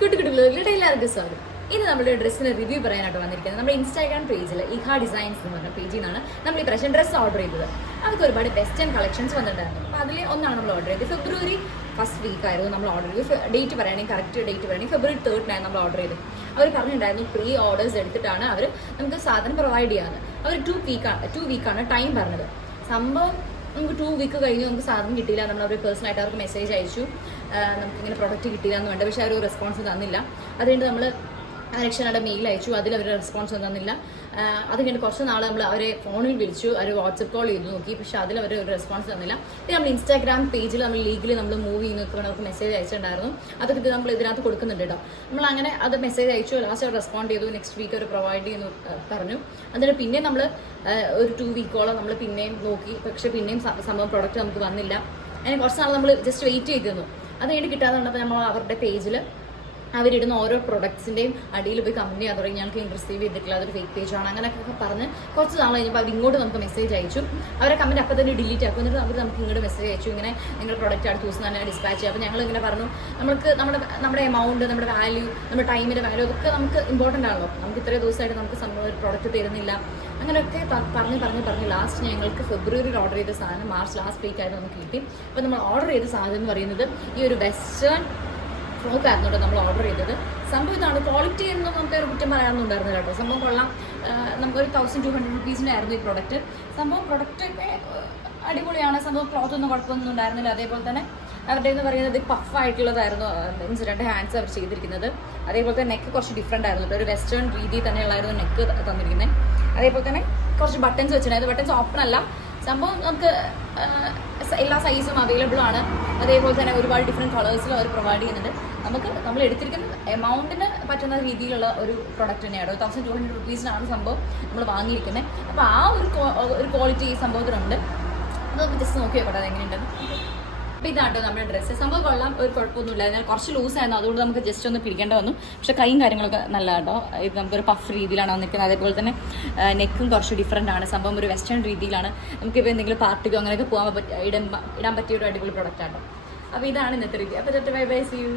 എല്ലാവർക്കും സ്വാഗതം. ഇനി നമ്മുടെ ഡ്രസ്സിന് റിവ്യൂ പറയാനായിട്ട് വന്നിരിക്കുന്നത് നമ്മുടെ ഇൻസ്റ്റാഗ്രാം പേജിൽ ഇഹ ഡിസൈൻസ് എന്ന് പറഞ്ഞ പേജിൽ നിന്നാണ് നമ്മൾ ഈ പ്രാവശ്യം ഡ്രസ്സ് ഓർഡർ ചെയ്തത്. അവർക്ക് ഒരുപാട് വെസ്റ്റേൺ കളക്ഷൻസ് വന്നിട്ടുണ്ടായിരുന്നു. അപ്പോൾ അതിൽ ഒന്നാണ് നമ്മൾ ഓർഡർ ചെയ്തത്. ഫെബ്രുവരി ഫസ്റ്റ് വീക്കായിരുന്നു നമ്മൾ ഓർഡർ ചെയ്തത്. ഡേറ്റ് പറയുകയാണെങ്കിൽ കറക്റ്റ് ഡേറ്റ് പറയുകയാണെങ്കിൽ February 3rd നമ്മൾ ഓർഡർ ചെയ്തത്. അവർ പറഞ്ഞിട്ടുണ്ടായിരുന്നു പ്രീ ഓർഡേഴ്സ് എടുത്തിട്ടാണ് അവർ നമുക്ക് സാധനം പ്രൊവൈഡ് ചെയ്യാറ്. അവർ 2 വീക്കാണ് ടൈം പറഞ്ഞത്. സംഭവം നമുക്ക് 2 വീക്ക് കഴിഞ്ഞ് നമുക്ക് സാധനം കിട്ടിയില്ല. നമ്മൾ അവർ പേഴ്സണലായിട്ട് അവർക്ക് മെസ്സേജ് അയച്ചു, നമുക്കിങ്ങനെ പ്രൊഡക്റ്റ് കിട്ടിയില്ല എന്ന് വേണ്ട. പക്ഷേ അവർ റെസ്പോൺസ് തന്നില്ല. അതുകൊണ്ട് നമ്മൾ രക്ഷയുടെ മെയിൽ അയച്ചു, അതിൽ അവർ റെസ്പോൺസ് തന്നില്ല. അത് കഴിഞ്ഞ് കുറച്ച് നാൾ നമ്മൾ അവരെ ഫോണിൽ വിളിച്ചു, അവർ വാട്സപ്പ് കോൾ ചെയ്ത് നോക്കി, പക്ഷേ അതിൽ അവർ ഒരു റെസ്പോൺസ് തന്നില്ല. പിന്നെ നമ്മൾ ഇൻസ്റ്റാഗ്രാം പേജിൽ നമ്മൾ ലീഗലി നമ്മൾ മൂവ് ചെയ്യുന്നൊക്കെ നമുക്ക് മെസ്സേജ് അയച്ചിട്ടുണ്ടായിരുന്നു. അതൊക്കെ നമ്മൾ ഇതിനകത്ത് കൊടുക്കുന്നുണ്ട് കേട്ടോ. നമ്മൾ അങ്ങനെ അത് മെസ്സേജ് അയച്ചു, ലാസ്റ്റ് അവർ റെസ്പോണ്ട് ചെയ്തു. നെക്സ്റ്റ് വീക്ക് അവർ പ്രൊവൈഡ് ചെയ്യുന്നു പറഞ്ഞു. എന്നിട്ട് പിന്നെ നമ്മൾ ഒരു 2 വീക്കോളം നമ്മൾ പിന്നെയും നോക്കി, പക്ഷേ പിന്നെയും സംഭവം പ്രൊഡക്റ്റ് നമുക്ക് വന്നില്ല. അങ്ങനെ കുറച്ച് നാൾ നമ്മൾ ജസ്റ്റ് വെയിറ്റ് ചെയ്തിരുന്നു. അത് കഴിഞ്ഞ് കിട്ടാതെ കണ്ടപ്പോൾ നമ്മൾ അവരുടെ പേജിൽ അവരിടുന്ന ഓരോ പ്രൊഡക്ട്സിൻ്റെയും അടിയിൽ പോയി കമൻറ്റ് ചെയ്യാൻ തുടങ്ങി. ഞങ്ങൾക്ക് റിസീവ് ചെയ്തിട്ടില്ല, അതൊരു ഫേക്ക് പേജാണ്, അങ്ങനെയൊക്കെ പറഞ്ഞ് കുറച്ച് നാൾ കഴിഞ്ഞപ്പോൾ അവർ ഇങ്ങോട്ട് നമുക്ക് മെസ്സേജ് അയച്ചു. അവരെ കമൻറ്റ് അപ്പോൾ തന്നെ ഡിലീറ്റ് ആക്കും. എന്നിട്ട് അവർ നമുക്ക് ഇങ്ങോട്ട് മെസ്സേജ് അയച്ചു, ഇങ്ങനെ നിങ്ങളുടെ പ്രൊഡക്റ്റ് അടുത്ത ദിവസം തന്നെ ഡിസ്പാച്ച് ചെയ്യുക. അപ്പോൾ ഞങ്ങൾ ഇങ്ങനെ പറഞ്ഞു, നമുക്ക് നമ്മുടെ എമൗണ്ട്, നമ്മുടെ വാല്യൂ, നമ്മുടെ ടൈമിൻ്റെ വാല്യൂ അതൊക്കെ നമുക്ക് ഇമ്പോർട്ടൻ്റ് ആണല്ലോ. നമുക്ക് ഇത്രയും ദിവസമായിട്ട് നമുക്ക് സംഭവം ഒരു പ്രൊഡക്റ്റ് തരുന്നില്ല. അങ്ങനെയൊക്കെ പറഞ്ഞ് ലാസ്റ്റ് ഞങ്ങൾക്ക് ഫെബ്രുവരിയിൽ ഓർഡർ ചെയ്ത സാധനം മാർച്ച് ലാസ്റ്റ് വീക്കായിട്ട് നമുക്ക് കിട്ടി. അപ്പോൾ നമ്മൾ ഓർഡർ ചെയ്ത സാധനം എന്ന് പറയുന്നത് ഈ ഒരു വെസ്റ്റേൺ ഫ്രോക്കായിരുന്നു കേട്ടോ നമ്മൾ ഓർഡർ ചെയ്തത്. സംഭവം ഇതാണ്, ക്വാളിറ്റി ഒന്നും നമുക്ക് ഒരു കുറ്റം പറയാനൊന്നുണ്ടായിരുന്നില്ല കേട്ടോ. സംഭവം കൊള്ളാം. നമുക്കൊരു 1200 rupees ആയിരുന്നു ഈ പ്രൊഡക്റ്റ്. സംഭവം പ്രൊഡക്റ്റൊക്കെ അടിപൊളിയാണ്. സംഭവം ക്ലോത്ത് ഒന്നും കുഴപ്പമൊന്നും ഉണ്ടായിരുന്നില്ല. അതേപോലെ തന്നെ അവരുടെ എന്ന് പറയുന്നത് പഫായിട്ടുള്ളതായിരുന്നു. മീൻസ് 2 ഹാൻഡ്സ് അവർ ചെയ്തിരിക്കുന്നത്. അതേപോലെ തന്നെ നെക്ക് കുറച്ച് ഡിഫറെൻ്റ് ആയിരുന്നു കേട്ടോ. ഒരു വെസ്റ്റേൺ രീതിയിൽ തന്നെയുള്ളായിരുന്നു നെക്ക് തന്നിരിക്കുന്നത്. അതേപോലെ തന്നെ കുറച്ച് ബട്ടൺസ് വെച്ചിട്ടുണ്ടായിരുന്നു. ബട്ടൺസ് ഓപ്പൺ അല്ല. സംഭവം നമുക്ക് എല്ലാ സൈസും അവൈലബിൾ ആണ്. അതേപോലെ തന്നെ ഒരുപാട് ഡിഫറെൻറ്റ് കളേഴ്സിൽ അവർ പ്രൊവൈഡ് ചെയ്യുന്നുണ്ട്. നമ്മൾ എടുത്തിരിക്കുന്ന എമൗണ്ടിന് പറ്റുന്ന രീതിയിലുള്ള ഒരു പ്രൊഡക്റ്റ് തന്നെയാണ്. 1200 rupees സംഭവം നമ്മൾ വാങ്ങിയിരിക്കുന്നത്. അപ്പോൾ ആ ഒരു ക്വാളിറ്റി ഈ സംഭവത്തിലുണ്ട്. അതൊക്കെ ജസ്റ്റ് നോക്കി നോക്കട്ടെ അതെങ്ങനെയുണ്ടെന്ന്. അപ്പോൾ ഇതാട്ടോ നമ്മുടെ ഡ്രസ്സ്. സംഭവം കൊള്ളാം, ഒരു കുഴപ്പമൊന്നുമില്ല. ഞാൻ കുറച്ച് ലൂസായിരുന്നു, അതുകൊണ്ട് നമുക്ക് ജസ്റ്റ് ഒന്ന് പിടിക്കേണ്ട വന്നു. പക്ഷേ കൈയും കാര്യങ്ങളൊക്കെ നല്ല കേട്ടോ. ഇത് നമുക്കൊരു പഫ് രീതിയിലാണ് വന്നിരിക്കുന്നത്. അതേപോലെ തന്നെ നെക്കും കുറച്ച് ഡിഫറെൻ്റ് ആണ്. സംഭവം ഒരു വെസ്റ്റേൺ രീതിയിലാണ്. നമുക്കിപ്പോൾ എന്തെങ്കിലും പാർട്ടിക്കോ അങ്ങനെയൊക്കെ ഇടാൻ പറ്റിയ ഒരു അടിപൊളി പ്രൊഡക്റ്റ് ആട്ടോ. അപ്പോൾ ഇതാണ് ഇന്നത്തെ റിവ്യൂ. അപ്പോൾ ബൈ ബൈ, സീ യു.